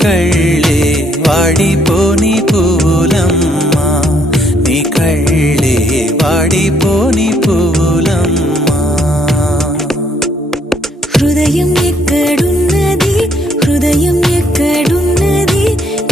కళ్ళే వాడిపోని పూలమ్మా, నీ కళ్ళే వాడిపోని పూలమ్మా. హృదయం ఎక్కడున్నది, హృదయం ఎక్కడున్నది,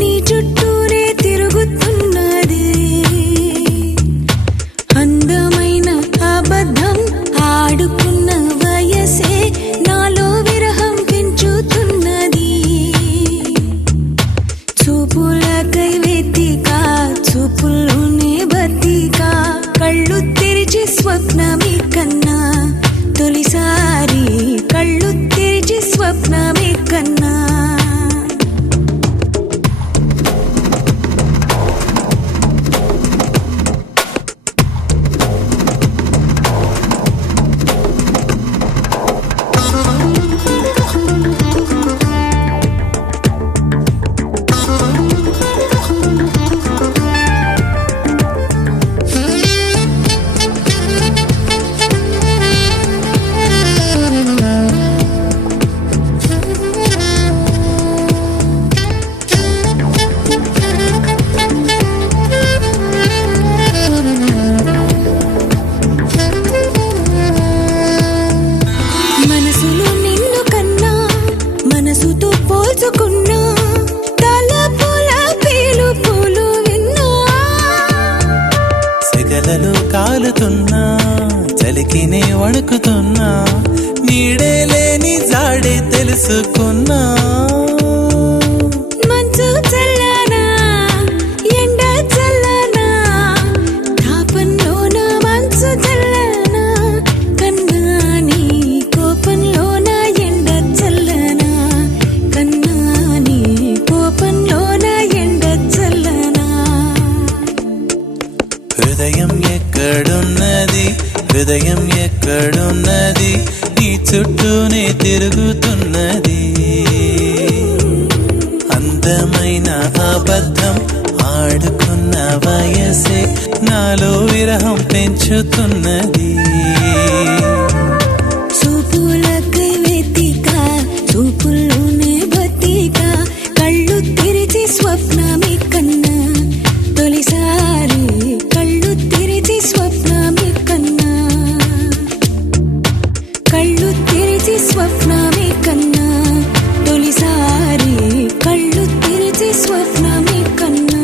నీ చుట్టూనే తిరుగుతున్నది. అందమైన అబద్ధం ఆడుకున్న వయసే నాలో విరహం పెంచుతున్నది. చూపులకై వెతిక, చూపుల్లోనే బతిక, కళ్ళు తెరిచి స్వప్నమే కన్నా తొలిసారి, కళ్ళు తెరిచి స్వప్నమే కన్నా. సెగలలో కాలుతున్నా, చలికినే వణుకుతున్నా, నీడే లేని జాడే తెలుసుకున్నా. మంచు చల్లనా, ఎండ చల్లనా, తాపంలోన మంచు చల్లనా, కన్నా నీ కోపంలోన ఎండ చల్లనా, కన్నా నీ కోపంలోన ఎండ చల్లనా. హృదయం ఎక్కడున్నది, హృదయం ఎక్కడున్నది, నీ చుట్టూనే తిరుగుతున్నది. అందమైన అబద్ధం ఆడుకున్న వయసే నాలో విరహం పెంచుతున్నది. చూపులకై వెతిక, చూపుల్లోనే బతిక, కళ్ళు తెరిచి స్వప్నమే కన్నా తొలిసారి, కళ్ళు తెరిచి స్వప్నమే కన్నా, కళ్ళు తెరిచి స్వప్నమే కన్నా తొలిసారి, కళ్ళు తెరిచి స్వప్నమే కన్నా.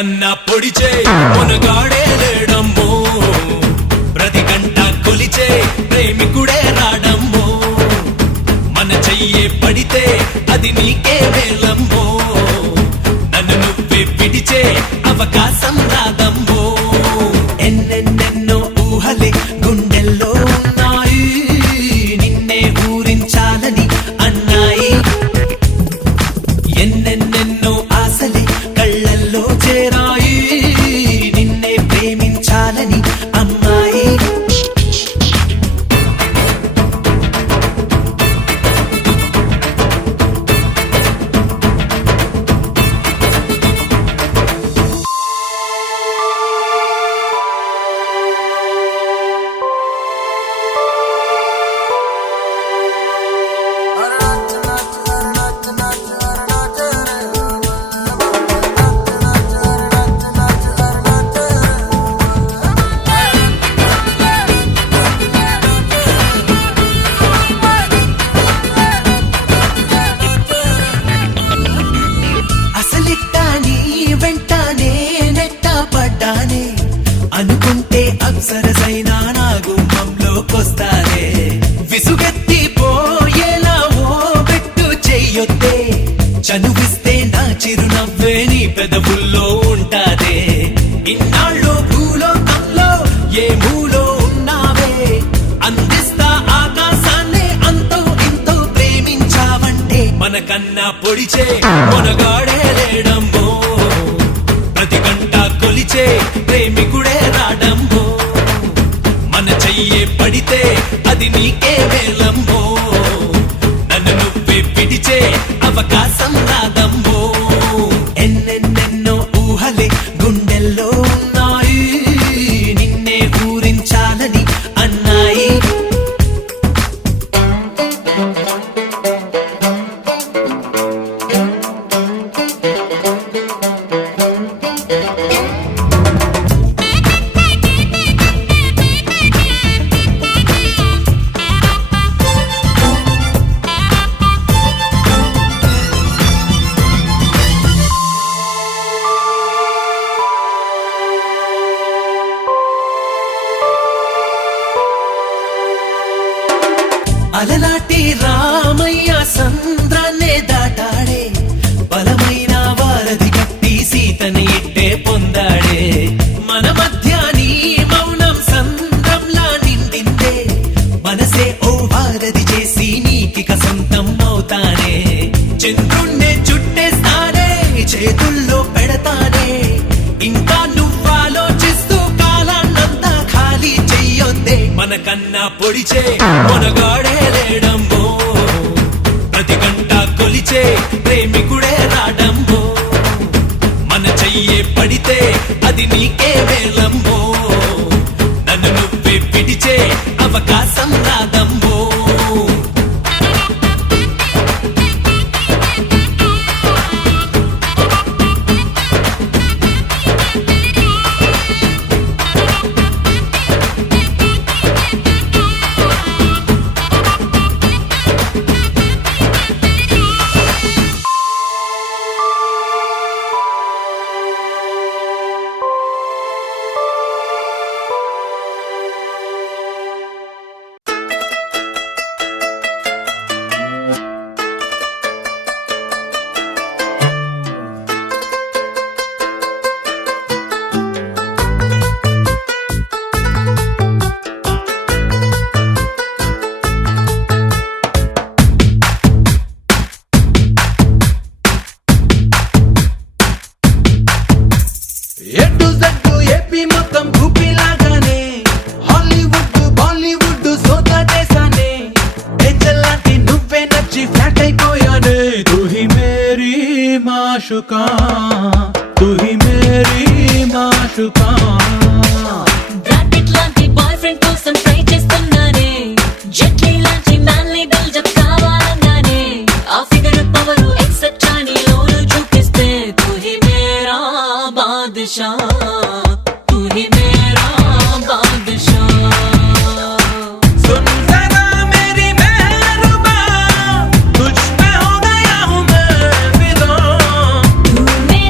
కన్నా పొడిచే మునగాడే లేడమ్మో ప్రతి గంట కొలిచే ప్రేమికుడే రాడమ్మో మన చెయ్యే పడితే అది నీకే వేలమ్మో నన్ను నువ్వే పిడిచే అవకాశం రాదమ్మో ఎన్నెన్నెన్నో ఊహలే గుండెల్లో ఉన్నాయి నిన్నే ఊరించాలని అన్నాయి ఎన్నెన్నెన్నో ఆశలే కళ్ళల్లో చేరాయి నిన్నే ప్రేమించాలని అమ్మాయి అనుకుంటే అప్సరసైనా నా గుమ్మంలోకొస్తానే విసుగెత్తి పోయేలా ఓ పెట్టు చెయ్యొద్దే చనువిస్తే నా చిరునవ్వే నీ పెదవుల్లో ఉంటాదే ఇన్నాళ్ళు భూలోకంలో ఏ మూలో ఉన్నావే అందిస్తా ఆకాశాన్నే అంతో ఇంతో ప్రేమించావంటే మనకన్నా పొడిచే మునగాడే లేడమ్మో ప్రతి గంట కొలిచే ప్రేమికుడే రాడమ్మో మన చెయ్యే పడితే అది నీకే వేలమ్మో నన్ను నువ్వే పిడిచే అవకాశం రాదమ్మో ఎన్నెన్నెన్నో ఊహలే గుండెల్లో ఉన్నాయి నిన్నే ఊరించాలని అన్నాయి అలలాటి రామయ్య సంద్రాన్నే దాటాడే బలమైన వారధి కట్టి సీతని ఇట్టే పొందాడే మన మధ్య నీ మౌనం సంద్రంలా నిండిందే మనసే ఓ వారధి చేసి నీకిక సొంతం అవుతానే చంద్రుణ్ణే చుట్టేస్తానే చేతుల్లో పెడతానే ఇంకా నువ్వాలోచిస్తూ కాలాన్నంతా ఖాళీ చెయ్యొద్దే మనకన్నా పొడిచే మునగాడే లేడమ్మో ప్రతి గంట కొలిచే ప్రేమికుడే రాడమ్మో మన చెయ్యే పడితే అది నీకే వేలమ్మో నన్ను నువ్వే పిడిచే అవకాశం రాదమ్మో ఎటు జట్టు ఏపీ మొత్తం భూపిలాగానే హాలీవుడ్ బాలీవుడ్ సోదాటేసానే ఏంజల్లాంటి నువ్వే నచ్చి ఫ్లాట్ అయిపోయానే తూ హీ మేరీ మాషుకా తూ హీ మేరీ మాషుకా బ్రాకెట్ లాంటి బాయ్ ఫ్రెండ్ కోసం ట్రై చేస్తున్నానే జెట్లీ లాంటి మ్యాన్లీ బిల్డప్ కావాలన్నానే ఆ ఫిగర్ పవర్ ఎక్సెట్రా నీలోను చూపిస్తే తూ హీ మేరా బాద్షా తూ హీ మేరా బాద్షా सुन जरा मेरी मेहरबान तुझ पे हो गया हूँ मैं फिदा तू मेरा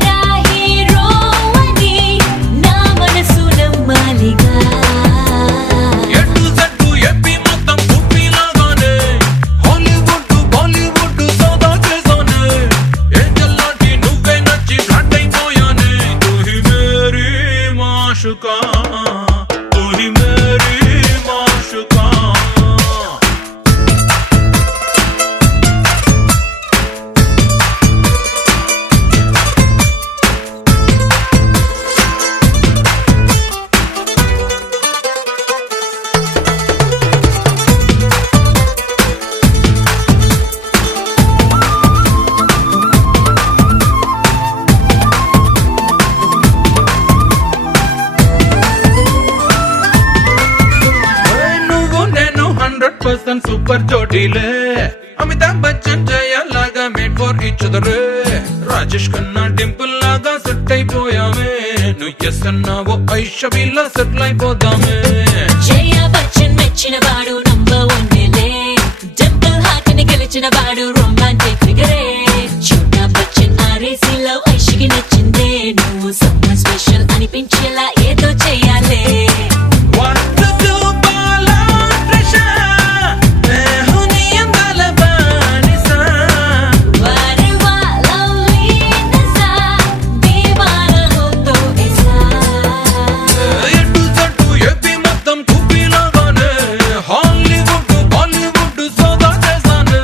సల్మాన్ సూపర్ జోడీలే, అమితాబ్ బచ్చన్ జయ లాగా made for each other, Rajesh Khanna Dimple లాగా సెట్ అయిపోయామే, నువ్వు ఎస్ అన్నావో ఐషబీలా సెటిల్ అయిపోదామే. జయ బచ్చన్ మెచ్చిన వాడు నంబర్ వన్ డింపుల్ హార్ట్ ని గెలిచిన వాడు రొమాంటిక్ ఫిగరే. చోటా బచ్చన్ ఆర్ఏసీలో ఐషికి నచ్చిందే, నువ్వు సమ్మర్ స్పెషల్ అనిపించేలా ఏదో చేయాలి. What to do, Bala Trisha? मैं हूँ नी अंदाला बानिसा. वारे वाला लीनसा, दीवाना हो तो ऐसा. ఎటు జట్టు ఏపీ మొత్తం కూపీలాగానే, హాలీవుడ్ బాలీవుడ్ సోదా చేశానే,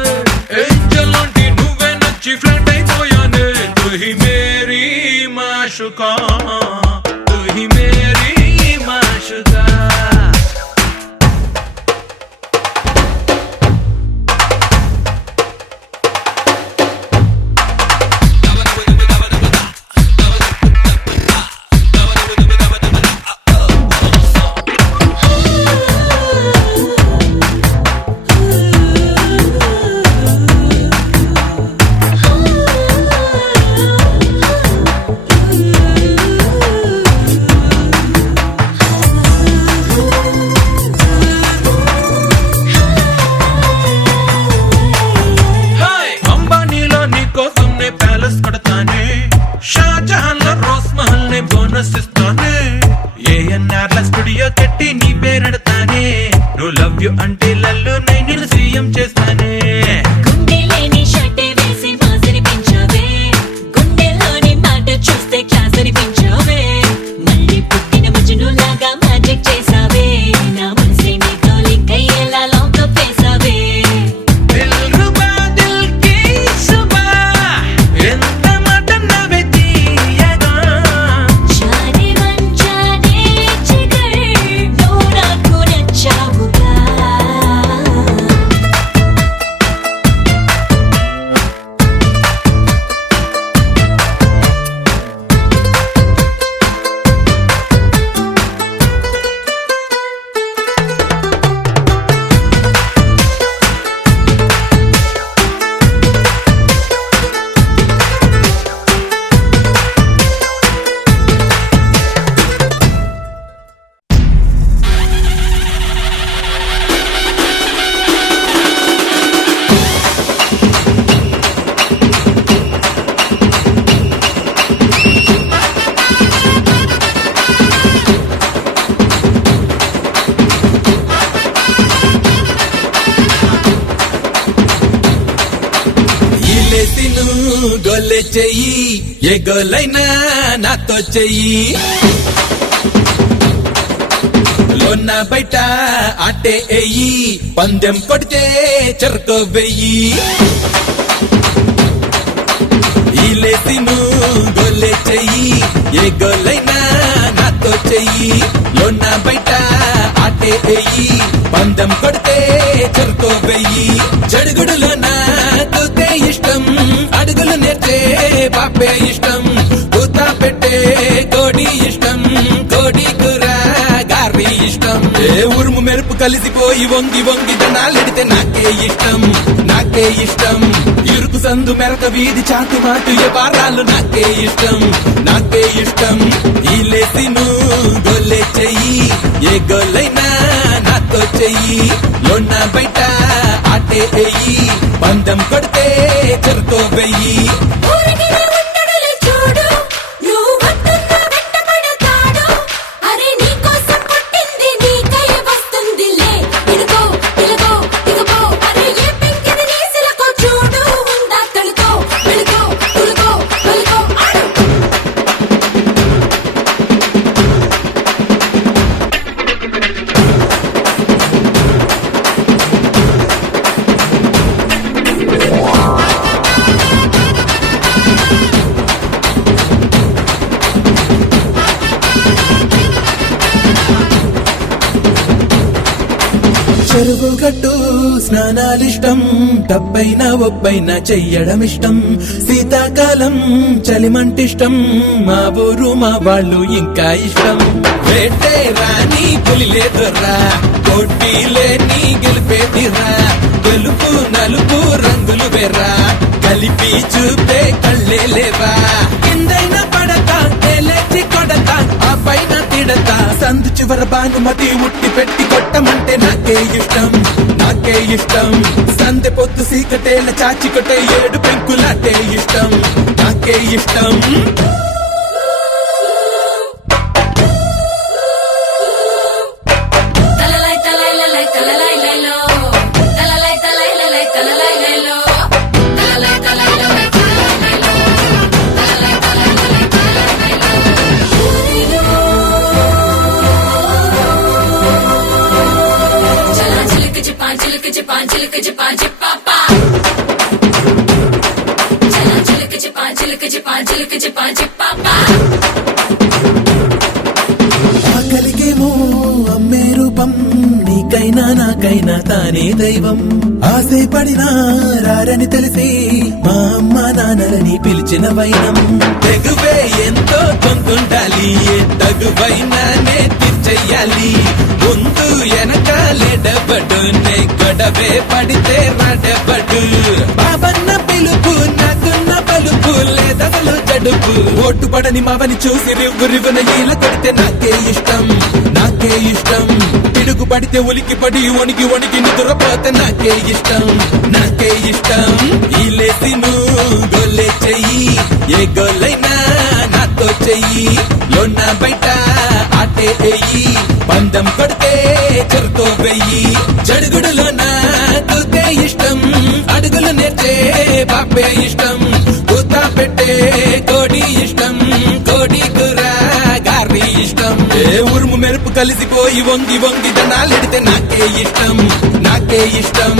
ఏంజల్ లాంటి నువ్వే నచ్చి ఫ్లాట్ అయిపోయానే. తు హీ మేరీ మాషుకా, తు హీ మేరీ మాషుకా. హాయ్ అంబానీలో నీకోసం నే ప్యాలెస్ కడతానే, షాజహాన్ లో రోజ్ మహల్ నే బోనస్ ఇస్తానే, ఏఎన్ఆర్ ల స్టూడియో కట్టి నీ పేరెడతానే, నువ్వు లవ్ యు అంటే లల్లు నేను సీఎం చేస్తానే. గుండెలేని షర్టే వేసి మాసనిపించావే, గుండెలోని మాట చూస్తే క్లాస్ అనిపించావే, మళ్ళీ పుట్టిన మజును లాగా మ్యాజిక్ చేసావే, నా మనసే నీతో లింక్ అయ్యేలా లాంగ్ అప్ వేసావే. దిల్ రుబా దిల్ కి సుబా, ఎంత మాట నవ్వే తీయగా. జానే మన్ జానే జిగర్, నువ్వు నాకు నచ్చావుగా. ఇలేసిను గొల్లె చెయ్యి, ఏ గొల్లైనా నాతో చెయ్యి, లోన బయట ఆటే ఎయ్యి, పందెం కొడితే చెరకో వెయ్యి. ఇలేసిను గొల్లె చెయ్యి, ఏ గొల్లైనా నాతో చెయ్యి, లోన బయట ఆటే ఎయ్యి, పందెం కొడితే చెరకో వెయ్యి. జడుగుడులో నాకుతే ఇష్టం, అడుగులు నేర్చే పాపే ఇష్టం, కూత పెట్టే కోడి ఇష్టం, కోడి కూర గారి ఇష్టం. ఏ ఉరుము మెరుపు కలిసిపోయి వంగి వంగి దండాలెడితే నాకే ఇష్టం, నాకే ఇష్టం. ఇరుకు సందు మెరక వీధి చాటు మాటు ఏ వారాలు నాకే ఇష్టం, నాకే ఇష్టం. ఇలేసిను గొల్లె చెయ్యి, ఏ గొల్లైనా నాతో చెయ్యి, లోన బయట ఆటే ఎయ్యి, పందెం కొడితే చెరకో వెయ్యి. ఊరికినే ఉండడులే చూడు, నువ్వు వద్దన్న వెంటపడతాడు, అరే నీకోసం పుట్టింది నీకై వస్తుందిలే, ఇదిగో ఇదిగో ఇదిగో, అరే ఏ పెంకిది నీ సిలకో చూడు, ఉందా తలుకో వెలుగో తులుకో వెలుగో ఆడు. చెరువు గట్టు స్నానాలిష్టం తప్పైనా ఒప్పైనా చెయ్యడం ఇష్టం శీతాకాలం చలిమంటిష్టం మా ఊరు మా వాళ్ళు ఇంకా ఇష్టం వేటే రాని పులి లేదురా పోటీ లేని గెలిపేదిరా తెలుపు నలుపు రంగులు వేరా కలిపి చూపే కళ్ళే లేవా కిందైనా పడతా లేచి కొడతా ఆ పైన తిడతా సందు చివర బానుమతి ఉట్టి పెట్టి కొట్టమంటే నాకే ఇష్టం సందె పొద్దు సీకటేల చాచి కొట్టే ఏడు పెంకులాటే ఇష్టం నాకే ఇష్టం తలలై తలైలలై తలలై లైలో తలలై తలైలలై తలలై లైలో తలలై తలైలలై తలలై లైలో తలలై తలైలలై తలలై లైలో చలా చిలక చిపా చిలక చిపా చిలక చిపా చిపాపా చలా చిలక చిపా చిలక చిపా చిలక చిపా చిపాపా ఆకలికేమో అమ్మే రూపం నీకైనా నాకైనా తానే దైవం ఆశే పడినా రారని తెలిసి మా అమ్మ నాన్నలని పిలిచిన వైనం తెగువే ఎంతో కొంతుండాలి ఏ తగువైనానే తీర్చెయ్యాలి ముందు వెనకాలేడబడు నే గొడవే పడితే రాడబడు బాబన్న పిలుపు నాకున్న పలుపు లేదసలు జడుపు ఓటు పడని మావని చూసి రివ్వున ఈల కొడితే నాకే ఇష్టం పిడుగు పడితే ఉలికి పడి వణికి నిద్రపోతే నాకే ఇష్టం ఈలేసి నువ్వు గొల్లే చెయ్యి ఏ గొల్లైనా నాతో చెయ్యి లోన బయట ఆటే ఎయ్యి పందెం కొడితే చెరుకో వెయ్యి జడుగుడులోన తూతే ఇష్టం అడుగులు నేర్చే బాపే ఇష్టం కూతా పెట్టే కోడి ఇష్టం కోడి కూర గారి ఇష్టం ఏ ఉరుము మెరుపు కలిసిపోయి వంగి దండాలెడితే నాకే ఇష్టం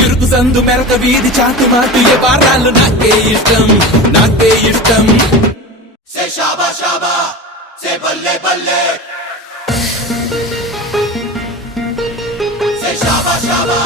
ఇరుకు సందు మెరక వీధి చాటు మాటు ఏ వారాలు నాకే ఇష్టం Say shaba shaba, say balle balle. Say shaba shaba.